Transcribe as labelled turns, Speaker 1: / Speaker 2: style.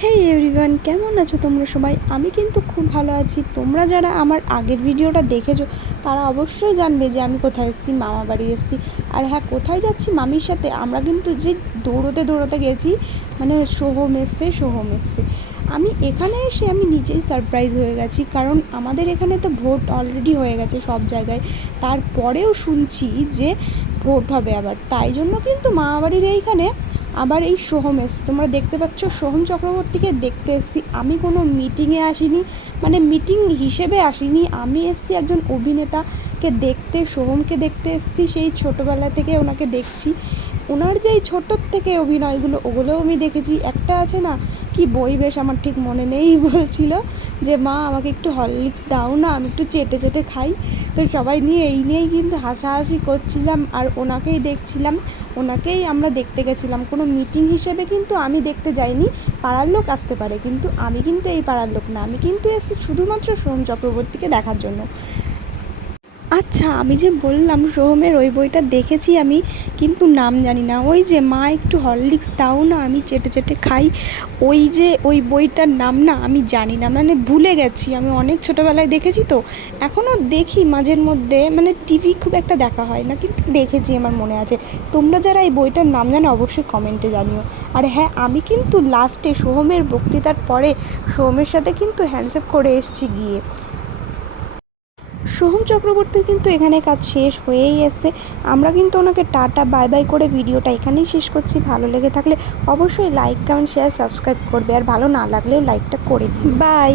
Speaker 1: হে everyone কেমন আছো তোমরা সবাই? আমি কিন্তু খুব ভালো আছি। তোমরা যারা আমার আগের ভিডিওটা দেখেছ, তারা অবশ্যই জানবে যে আমি কোথায় এসেছি, মামা বাড়ি এসেছি। আর হ্যাঁ কোথায় যাচ্ছি মামির সাথে? আমরা কিন্তু যে দৌড়োতে দৌড়োতে গেছি মানে সোহম এসছে সোহম এসছে। আমি এখানে এসে আমি নিজেই সারপ্রাইজ হয়ে গেছি, কারণ আমাদের এখানে তো ভোট অলরেডি হয়ে গেছে সব জায়গায়। তারপরেও শুনছি যে ভোট হবে আবার। তাই জন্য কিন্তু মামাবাড়ির এইখানে আবার এই সোহম এসছে। তোমরা দেখতে পাচ্ছ, সোহম চক্রবর্তীকে দেখতে এসেছি। আমি কোনো মিটিংয়ে আসিনি মানে মিটিং হিসেবে আসিনি। আমি এসেছি একজন অভিনেতাকে দেখতে, সোহমকে দেখতে এসেছি। সেই ছোটোবেলা থেকে ওনাকে দেখছি। ওনার যে এই ছোটোর থেকে অভিনয়গুলো, ওগুলোও আমি দেখেছি। একটা আছে না, কি বই বেশ আমার ঠিক মনে নেই বলছিল যে, মা, আমাকে একটু হরলিক্স দাও না, আমি একটু চেটে চেটে খাই। তো সবাই নিয়ে, এই নিয়েই কিন্তু হাসাহাসি করছিলাম আর ওনাকেই দেখছিলাম। ওনাকেই আমরা দেখতে গেছিলাম। কোনো মিটিং হিসেবে কিন্তু আমি দেখতে যাইনি, পাড়ার লোক আসতে পারে, কিন্তু আমি কিন্তু এই পাড়ার লোক না। আমি কিন্তু এসেছি শুধুমাত্র সোহম চক্রবর্তীকে দেখার জন্য। আচ্ছা আমি যে বললাম সোহমের ওই বইটা দেখেছি আমি, কিন্তু নাম জানি না। ওই যে মা একটু হরলিক্স দাও না, আমি চেটে চেটে খাই। ওই যে ওই বইটার নাম না আমি জানি না মানে ভুলে গেছি। আমি অনেক ছোটোবেলায় দেখেছি তো, এখনও দেখি মাঝের মধ্যে মানে টিভি খুব একটা দেখা হয় না, কিন্তু দেখেছি আমার মনে আছে। তোমরা যারা এই বইটার নাম জানো, অবশ্যই কমেন্টে জানিও। আর হ্যাঁ আমি কিন্তু লাস্টে সোহমের বক্তৃতার পরে সোহমের সাথে কিন্তু হ্যান্ডসেপ করে এসেছি গিয়ে। সোহম চক্রবর্তীর কিন্তু এখানে কাজ শেষ হয়েই এসছে। আমরা কিন্তু ওনাকে টাটা, বাই বাই করে ভিডিওটা এখানেই শেষ করছি। ভালো লেগে থাকলে অবশ্যই লাইক, কমেন্ট শেয়ার সাবস্ক্রাইব করবে। আর ভালো না লাগলেও লাইকটা করে দিন বাই।